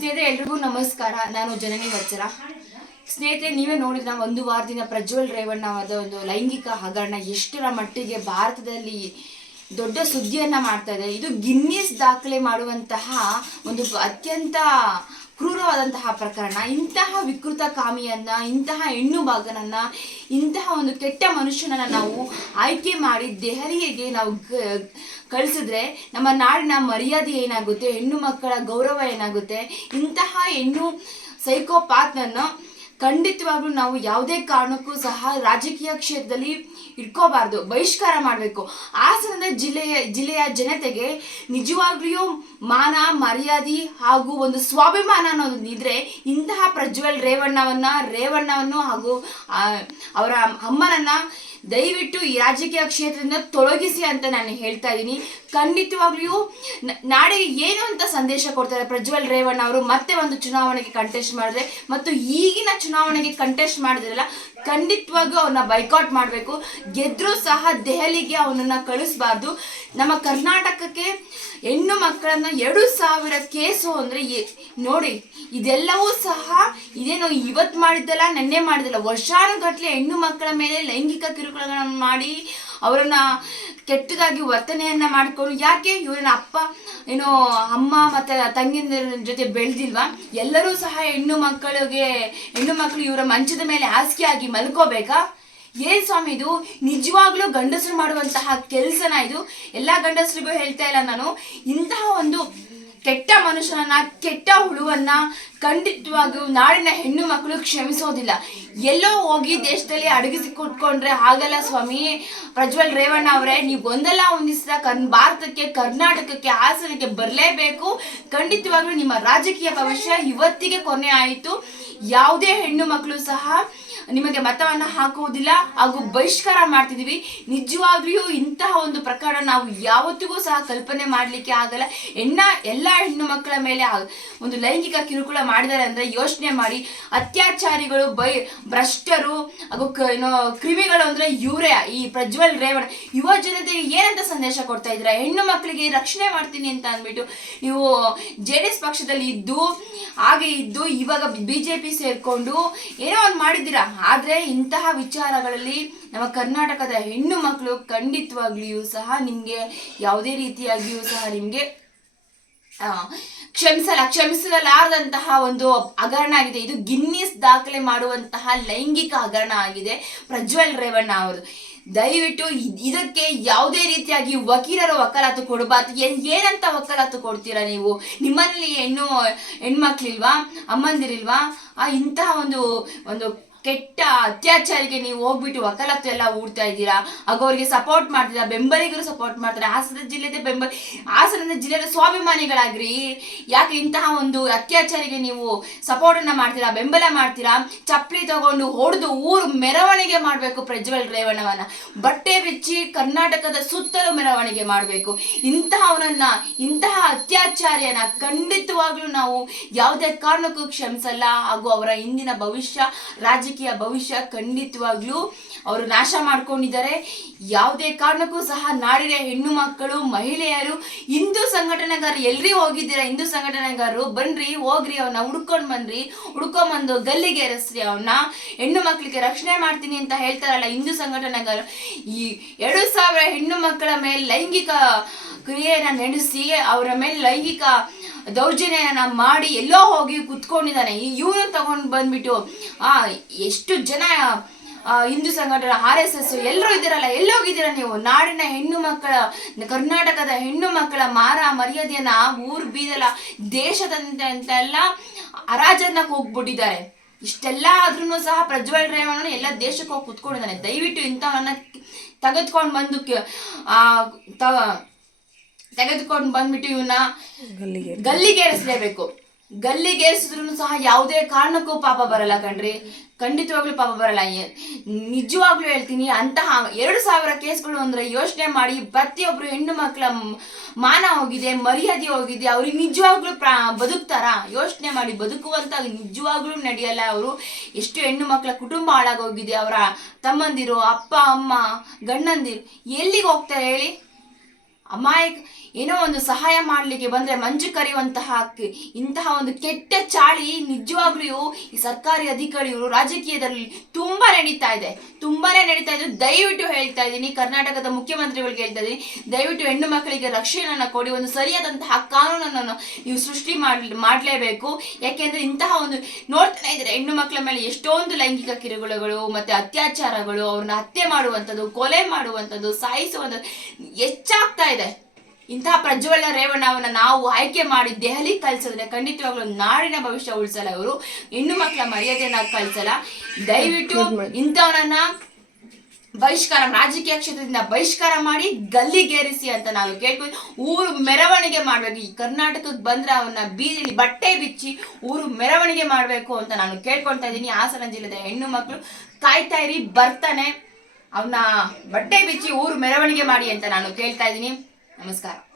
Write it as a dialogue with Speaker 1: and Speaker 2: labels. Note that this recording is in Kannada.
Speaker 1: ಸ್ನೇಹಿತರೆ ಎಲ್ರಿಗೂ ನಮಸ್ಕಾರ ನಾನು ಜನನಿ ವಜ್ರ ಸ್ನೇಹಿತರೆ ನೀವೇ ನೋಡಿದ್ರ ಒಂದು ವಾರದಿಂದ ಪ್ರಜ್ವಲ್ ರೇವಣ್ಣ ಒಂದು ಲೈಂಗಿಕ ಹಗರಣ ಎಷ್ಟರ ಮಟ್ಟಿಗೆ ಭಾರತದಲ್ಲಿ ದೊಡ್ಡ ಸುದ್ದಿಯನ್ನ ಮಾಡ್ತಾ ಇದೆ ಇದು ಗಿನ್ನಿಸ್ ದಾಖಲೆ ಮಾಡುವಂತಹ ಒಂದು ಅತ್ಯಂತ ಕ್ರೂರವಾದಂತಹ ಪ್ರಕರಣ ಇಂತಹ ವಿಕೃತ ಕಾಮಿಯನ್ನ ಇಂತಹ ಹೆಣ್ಣು ಭಾಗನನ್ನ ಇಂತಹ ಒಂದು ಕೆಟ್ಟ ಮನುಷ್ಯನನ್ನ ನಾವು ಆಯ್ಕೆ ಮಾಡಿ ದೆಹಲಿಗೆ ನಾವು ಕಳಿಸಿದ್ರೆ ನಮ್ಮ ನಾಡಿನ ಮರ್ಯಾದೆ ಏನಾಗುತ್ತೆ ಹೆಣ್ಣು ಮಕ್ಕಳ ಗೌರವ ಏನಾಗುತ್ತೆ ಇಂತಹ ಹೆಣ್ಣು ಸೈಕೋಪಾತ್ನನ್ನು ಖಂಡಿತವಾಗ್ಲೂ ನಾವು ಯಾವುದೇ ಕಾರಣಕ್ಕೂ ಸಹ ರಾಜಕೀಯ ಕ್ಷೇತ್ರದಲ್ಲಿ ಇಟ್ಕೋಬಾರ್ದು ಬಹಿಷ್ಕಾರ ಮಾಡಬೇಕು ಹಾಸನದ ಜಿಲ್ಲೆಯ ಜಿಲ್ಲೆಯ ಜನತೆಗೆ ನಿಜವಾಗ್ಲೂ ಮಾನ ಮರ್ಯಾದೆ ಹಾಗೂ ಒಂದು ಸ್ವಾಭಿಮಾನ ಅನ್ನೋದು ಇದ್ರೆ ಇಂತಹ ಪ್ರಜ್ವಲ್ ರೇವಣ್ಣವನ್ನ ರೇವಣ್ಣವನ್ನು ಹಾಗೂ ಅವರ ಅಮ್ಮನನ್ನ ದಯವಿಟ್ಟು ಈ ರಾಜಕೀಯ ಕ್ಷೇತ್ರದಿಂದ ತೊಲಗಿಸಿ ಅಂತ ನಾನು ಹೇಳ್ತಾ ಇದ್ದೀನಿ ಖಂಡಿತವಾಗ್ಲೂ ನಾಡಿಗೆ ಏನು ಅಂತ ಸಂದೇಶ ಕೊಡ್ತಾರೆ ಪ್ರಜ್ವಲ್ ರೇವಣ್ಣ ಅವರು ಮತ್ತೆ ಒಂದು ಚುನಾವಣೆಗೆ ಕಂಟೆಸ್ಟ್ ಮಾಡಿದ್ರೆ ಮತ್ತು ಈಗಿನ ಚುನಾವಣೆಗೆ ಕಂಟೆಸ್ಟ್ ಮಾಡಿದ್ರಲ್ಲ ಖಂಡಿತವಾಗೂ ಅವನ್ನ ಬೈಕಾಟ್ ಮಾಡಬೇಕು ಗೆದ್ರೂ ಸಹ ದೆಹಲಿಗೆ ಅವನನ್ನು ಕಳಿಸಬಾರ್ದು ನಮ್ಮ ಕರ್ನಾಟಕಕ್ಕೆ ಹೆಣ್ಣು ಮಕ್ಕಳನ್ನು ಎರಡು ಸಾವಿರ ಕೇಸು ಅಂದರೆ ನೋಡಿ ಇದೆಲ್ಲವೂ ಸಹ ಇದೇನು ಇವತ್ತು ಮಾಡಿದ್ದಲ್ಲ ನೆನ್ನೆ ಮಾಡಿದ್ದಲ್ಲ ವರ್ಷಾನುಗಟ್ಟಲೆ ಹೆಣ್ಣು ಮಕ್ಕಳ ಮೇಲೆ ಲೈಂಗಿಕ ಕಿರುಕುಳಗಳನ್ನು ಮಾಡಿ ಅವರನ್ನ ಕೆಟ್ಟದಾಗಿ ವರ್ತನೆಯನ್ನ ಮಾಡಿಕೊಂಡು ಯಾಕೆ ಇವರನ್ನ ಅಪ್ಪ ಏನೋ ಅಮ್ಮ ಮತ್ತೆ ತಂಗಿನ ಜೊತೆ ಬೆಳೆದಿಲ್ವಾ ಎಲ್ಲರೂ ಸಹ ಹೆಣ್ಣು ಮಕ್ಕಳಿಗೆ ಹೆಣ್ಣು ಮಕ್ಕಳು ಇವರ ಮಂಚದ ಮೇಲೆ ಆಗಿ ಮಲ್ಕೋಬೇಕಾ ಏನ್ ಸ್ವಾಮಿ ಇದು ನಿಜವಾಗ್ಲೂ ಗಂಡಸರು ಮಾಡುವಂತಹ ಕೆಲಸನ ಇದು ಎಲ್ಲಾ ಗಂಡಸರಿಗೂ ಹೇಳ್ತಾ ಇಲ್ಲ ನಾನು ಇಂತಹ ಒಂದು ಕೆಟ್ಟ ಮನುಷ್ಯನನ್ನ ಕೆಟ್ಟ ಹುಳುವನ್ನ ಖಂಡಿತವಾಗಿಯೂ ನಾಡಿನ ಹೆಣ್ಣು ಮಕ್ಕಳು ಕ್ಷಮಿಸೋದಿಲ್ಲ ಎಲ್ಲೋ ಹೋಗಿ ದೇಶದಲ್ಲಿ ಅಡಗಿಸಿ ಕುಟ್ಕೊಂಡ್ರೆ ಹಾಗಲ್ಲ ಸ್ವಾಮಿ ಪ್ರಜ್ವಲ್ ರೇವಣ್ಣ ಅವರೇ ನೀವು ಒಂದಲ್ಲ ಒಂದಿಸಿದ ಕನ್ ಭಾರತಕ್ಕೆ ಕರ್ನಾಟಕಕ್ಕೆ ಹಾಸನಕ್ಕೆ ಬರಲೇಬೇಕು ಖಂಡಿತವಾಗ್ಲೂ ನಿಮ್ಮ ರಾಜಕೀಯ ಭವಿಷ್ಯ ಇವತ್ತಿಗೆ ಕೊನೆ ಆಯಿತು ಯಾವುದೇ ಹೆಣ್ಣು ಮಕ್ಕಳು ಸಹ ನಿಮಗೆ ಮತವನ್ನು ಹಾಕುವುದಿಲ್ಲ ಹಾಗೂ ಬಹಿಷ್ಕಾರ ಮಾಡ್ತಿದ್ದೀವಿ ನಿಜವಾಗಿಯೂ ಇಂತಹ ಒಂದು ಪ್ರಕಾರ ನಾವು ಯಾವತ್ತಿಗೂ ಸಹ ಕಲ್ಪನೆ ಮಾಡಲಿಕ್ಕೆ ಆಗಲ್ಲ ಹೆಣ್ಣ ಎಲ್ಲ ಹೆಣ್ಣು ಮಕ್ಕಳ ಮೇಲೆ ಒಂದು ಲೈಂಗಿಕ ಕಿರುಕುಳ ಮಾಡಿದ್ದಾರೆ ಅಂದರೆ ಯೋಚನೆ ಮಾಡಿ ಅತ್ಯಾಚಾರಿಗಳು ಬೈ ಭ್ರಷ್ಟರು ಹಾಗೂ ಏನೋ ಕ್ರಿಮಿಗಳು ಅಂದರೆ ಇವರೇ ಈ ಪ್ರಜ್ವಲ್ ರೇವಣ್ಣ ಯುವ ಜನತೆಗೆ ಏನಂತ ಸಂದೇಶ ಕೊಡ್ತಾ ಇದ್ರ ಹೆಣ್ಣು ಮಕ್ಕಳಿಗೆ ರಕ್ಷಣೆ ಮಾಡ್ತೀನಿ ಅಂತ ಅಂದ್ಬಿಟ್ಟು ನೀವು ಜೆ ಡಿ ಎಸ್ ಪಕ್ಷದಲ್ಲಿ ಇದ್ದು ಹಾಗೆ ಇದ್ದು ಇವಾಗ ಬಿ ಜೆ ಪಿ ಸೇರಿಕೊಂಡು ಏನೋ ಒಂದು ಮಾಡಿದ್ದೀರಾ ಆದರೆ ಇಂತಹ ವಿಚಾರಗಳಲ್ಲಿ ನಮ್ಮ ಕರ್ನಾಟಕದ ಹೆಣ್ಣು ಮಕ್ಕಳು ಖಂಡಿತವಾಗ್ಲಿಯೂ ಸಹ ನಿಮಗೆ ಯಾವುದೇ ರೀತಿಯಾಗಿಯೂ ಸಹ ನಿಮಗೆ ಕ್ಷಮಿಸಲ ಕ್ಷಮಿಸಲಾರದಂತಹ ಒಂದು ಹಗರಣ ಆಗಿದೆ ಇದು ಗಿನ್ನಿಸ್ ದಾಖಲೆ ಮಾಡುವಂತಹ ಲೈಂಗಿಕ ಹಗರಣ ಆಗಿದೆ ಪ್ರಜ್ವಲ್ ರೇವಣ್ಣ ಅವರು ದಯವಿಟ್ಟು ಇದಕ್ಕೆ ಯಾವುದೇ ರೀತಿಯಾಗಿ ವಕೀಲರು ವಕಾಲತ್ತು ಕೊಡಬಾರ್ದು ಏನಂತ ವಕಾಲತ್ತು ಕೊಡ್ತೀರಾ ನೀವು ನಿಮ್ಮಲ್ಲಿ ಹೆಣ್ಣು ಹೆಣ್ಮಕ್ಳಿಲ್ವಾ ಅಮ್ಮಂದಿರಿಲ್ವಾ ಆ ಇಂತಹ ಒಂದು ಒಂದು ಕೆಟ್ಟ ಅತ್ಯಾಚಾರಿಗೆ ನೀವು ಹೋಗ್ಬಿಟ್ಟು ವಕಾಲತ್ತು ಎಲ್ಲ ಊಡ್ತಾ ಇದ್ದೀರಾ ಹಾಗೂ ಅವರಿಗೆ ಸಪೋರ್ಟ್ ಮಾಡ್ತೀರಾ ಬೆಂಬಲಿಗರು ಸಪೋರ್ಟ್ ಮಾಡ್ತಾರೆ ಹಾಸನ ಜಿಲ್ಲೆದ ಬೆಂಬಲ ಹಾಸನ ಜಿಲ್ಲೆಯ ಸ್ವಾಭಿಮಾನಿಗಳಾಗ್ರಿ ಯಾಕೆ ಇಂತಹ ಒಂದು ಅತ್ಯಾಚಾರಿಗೆ ನೀವು ಸಪೋರ್ಟನ್ನು ಮಾಡ್ತೀರಾ ಬೆಂಬಲ ಮಾಡ್ತೀರಾ ಚಪ್ಪಲಿ ತಗೊಂಡು ಹೊಡೆದು ಊರು ಮೆರವಣಿಗೆ ಮಾಡಬೇಕು ಪ್ರಜ್ವಲ್ ರೇವಣ್ಣವನ್ನ ಬಟ್ಟೆ ಬಿಚ್ಚಿ ಕರ್ನಾಟಕದ ಸುತ್ತಲೂ ಮೆರವಣಿಗೆ ಮಾಡಬೇಕು ಇಂತಹವನನ್ನ ಇಂತಹ ಅತ್ಯಾಚಾರಿಯನ್ನ ಖಂಡಿತವಾಗ್ಲೂ ನಾವು ಯಾವುದೇ ಕಾರಣಕ್ಕೂ ಕ್ಷಮಿಸಲ್ಲ ಹಾಗೂ ಅವರ ಇಂದಿನ ಭವಿಷ್ಯ ರಾಜ್ಯ ರಾಜಕೀಯ ಭವಿಷ್ಯ ಖಂಡಿತವಾಗ್ಲೂ ಅವರು ನಾಶ ಮಾಡ್ಕೊಂಡಿದ್ದಾರೆ ಯಾವುದೇ ಕಾರಣಕ್ಕೂ ಸಹ ನಾಡಿನ ಹೆಣ್ಣು ಮಕ್ಕಳು ಮಹಿಳೆಯರು ಹಿಂದೂ ಸಂಘಟನೆಗಾರರು ಎಲ್ರಿ ಹೋಗಿದ್ದೀರಾ ಹಿಂದೂ ಸಂಘಟನೆಗಾರರು ಬನ್ರಿ ಹೋಗ್ರಿ ಅವನ್ನ ಹುಡ್ಕೊಂಡ್ ಬನ್ರಿ ಬಂದು ಗಲ್ಲಿಗೆ ಏರಿಸ್ರಿ ಅವನ್ನ ಹೆಣ್ಣು ಮಕ್ಕಳಿಗೆ ರಕ್ಷಣೆ ಮಾಡ್ತೀನಿ ಅಂತ ಹೇಳ್ತಾರಲ್ಲ ಹಿಂದೂ ಸಂಘಟನೆಗಾರರು ಈ ಎರಡು ಸಾವಿರ ಹೆಣ್ಣು ಮಕ್ಕಳ ಮೇಲೆ ಲೈಂಗಿಕ ಕ್ರಿಯೆಯನ್ನ ನಡೆಸಿ ಅವರ ಮೇಲೆ ಲೈಂಗಿಕ ದೌರ್ಜನ್ಯನ ಮಾಡಿ ಎಲ್ಲೋ ಹೋಗಿ ಕುತ್ಕೊಂಡಿದ್ದಾನೆ ಇವನು ತಗೊಂಡು ಬಂದ್ಬಿಟ್ಟು ಆ ಎಷ್ಟು ಜನ ಹಿಂದೂ ಸಂಘಟನೆ ಆರ್ ಎಸ್ ಎಸ್ ಎಲ್ಲರೂ ಇದ್ದೀರಲ್ಲ ಎಲ್ಲೋಗಿದ್ದೀರ ನೀವು ನಾಡಿನ ಹೆಣ್ಣು ಮಕ್ಕಳ ಕರ್ನಾಟಕದ ಹೆಣ್ಣು ಮಕ್ಕಳ ಮಾರ ಮರ್ಯಾದೆಯನ್ನ ಊರ್ ಬೀದಲ ದೇಶದಂತೆ ಅಂತೆಲ್ಲ ಅರಾಜನಕ್ಕೆ ಹೋಗ್ಬಿಟ್ಟಿದ್ದಾರೆ ಇಷ್ಟೆಲ್ಲ ಆದ್ರೂ ಸಹ ಪ್ರಜ್ವಲ್ ರೇವಣ್ಣ ಎಲ್ಲ ದೇಶಕ್ಕೆ ಹೋಗಿ ಕುತ್ಕೊಂಡಿದ್ದಾನೆ ದಯವಿಟ್ಟು ಇಂಥವನ್ನ ತೆಗೆದುಕೊಂಡು ಬಂದು ಆ ತೆಗೆದುಕೊಂಡು ಬಂದ್ಬಿಟ್ಟು ಇವನ್ನ ಗಲ್ಲಿಗೇರಿಸಲೇಬೇಕು ಗಲ್ಲಿಗೇರಿಸಿದ್ರು ಸಹ ಯಾವುದೇ ಕಾರಣಕ್ಕೂ ಪಾಪ ಬರಲ್ಲ ಕಣ್ರಿ ಖಂಡಿತವಾಗ್ಲೂ ಪಾಪ ಬರಲ್ಲ ನಿಜವಾಗ್ಲೂ ಹೇಳ್ತೀನಿ ಅಂತಹ ಎರಡು ಸಾವಿರ ಕೇಸ್ಗಳು ಅಂದ್ರೆ ಯೋಚನೆ ಮಾಡಿ ಪ್ರತಿಯೊಬ್ರು ಹೆಣ್ಣು ಮಕ್ಕಳ ಮಾನ ಹೋಗಿದೆ ಮರ್ಯಾದೆ ಹೋಗಿದೆ ಅವ್ರಿಗೆ ನಿಜವಾಗ್ಲೂ ಪ್ರಾ ಬದುಕ್ತಾರ ಯೋಚನೆ ಮಾಡಿ ಬದುಕುವಂತ ನಿಜವಾಗ್ಲೂ ನಡೆಯಲ್ಲ ಅವರು ಎಷ್ಟು ಹೆಣ್ಣು ಮಕ್ಕಳ ಕುಟುಂಬ ಹಾಳಾಗೋಗಿದೆ ಅವರ ತಮ್ಮಂದಿರು ಅಪ್ಪ ಅಮ್ಮ ಗಂಡಂದಿರು ಎಲ್ಲಿಗೆ ಹೋಗ್ತಾರೆ ಹೇಳಿ ಅಮಾಯಕ ಏನೋ ಒಂದು ಸಹಾಯ ಮಾಡಲಿಕ್ಕೆ ಬಂದರೆ ಮಂಜು ಕರೆಯುವಂತಹ ಇಂತಹ ಒಂದು ಕೆಟ್ಟ ಚಾಳಿ ನಿಜವಾಗ್ಲೂ ಈ ಸರ್ಕಾರಿ ಅಧಿಕಾರಿಗಳು ರಾಜಕೀಯದಲ್ಲಿ ತುಂಬ ನಡೀತಾ ಇದೆ ತುಂಬಾ ನಡೀತಾ ಇದೆ ದಯವಿಟ್ಟು ಹೇಳ್ತಾ ಇದ್ದೀನಿ ಕರ್ನಾಟಕದ ಮುಖ್ಯಮಂತ್ರಿಗಳಿಗೆ ಹೇಳ್ತಾ ಇದ್ದೀನಿ ದಯವಿಟ್ಟು ಹೆಣ್ಣು ಮಕ್ಕಳಿಗೆ ರಕ್ಷಣೆಯನ್ನು ಕೊಡಿ ಒಂದು ಸರಿಯಾದಂತಹ ಕಾನೂನನ್ನು ನೀವು ಸೃಷ್ಟಿ ಮಾಡಿ ಮಾಡಲೇಬೇಕು ಯಾಕೆಂದರೆ ಇಂತಹ ಒಂದು ನೋಡ್ತಾನೆ ಇದ್ರೆ ಹೆಣ್ಣು ಮಕ್ಕಳ ಮೇಲೆ ಎಷ್ಟೊಂದು ಲೈಂಗಿಕ ಕಿರುಗುಳಗಳು ಮತ್ತು ಅತ್ಯಾಚಾರಗಳು ಅವ್ರನ್ನ ಹತ್ಯೆ ಮಾಡುವಂಥದ್ದು ಕೊಲೆ ಮಾಡುವಂಥದ್ದು ಸಾಯಿಸುವಂಥದ್ದು ಹೆಚ್ಚಾಗ್ತಾ ಇದೆ ಇದೆ ಇಂತಹ ಪ್ರಜ್ವಲ ರೇವಣ್ಣವನ್ನ ನಾವು ಆಯ್ಕೆ ಮಾಡಿ ದೆಹಲಿ ಕಲ್ಸಿದ್ರೆ ಖಂಡಿತವಾಗ್ಲೂ ನಾಡಿನ ಭವಿಷ್ಯ ಉಳಿಸಲ್ಲ ಇವರು ಹೆಣ್ಣು ಮಕ್ಕಳ ಮರ್ಯಾದೆಯನ್ನ ಕಲಿಸಲ್ಲ ದಯವಿಟ್ಟು ಇಂಥವನನ್ನ ಬಹಿಷ್ಕಾರ ರಾಜಕೀಯ ಕ್ಷೇತ್ರದಿಂದ ಬಹಿಷ್ಕಾರ ಮಾಡಿ ಗಲ್ಲಿಗೇರಿಸಿ ಅಂತ ನಾನು ಕೇಳ್ಕೊಂಡು ಊರು ಮೆರವಣಿಗೆ ಮಾಡ್ಬೇಕು ಈ ಕರ್ನಾಟಕಕ್ಕೆ ಬಂದ್ರೆ ಅವನ್ನ ಬೀದಿ ಬಟ್ಟೆ ಬಿಚ್ಚಿ ಊರು ಮೆರವಣಿಗೆ ಮಾಡಬೇಕು ಅಂತ ನಾನು ಕೇಳ್ಕೊಳ್ತಾ ಇದ್ದೀನಿ ಹಾಸನ ಜಿಲ್ಲೆದ ಹೆಣ್ಣು ಮಕ್ಕಳು ಕಾಯ್ತಾ ಇರಿ ಬರ್ತಾನೆ ಅವನ್ನ ಬಟ್ಟೆ ಬಿಚ್ಚಿ ಊರು ಮೆರವಣಿಗೆ ಮಾಡಿ ಅಂತ ನಾನು ಕೇಳ್ತಾ ಇದ್ದೀನಿ i almost got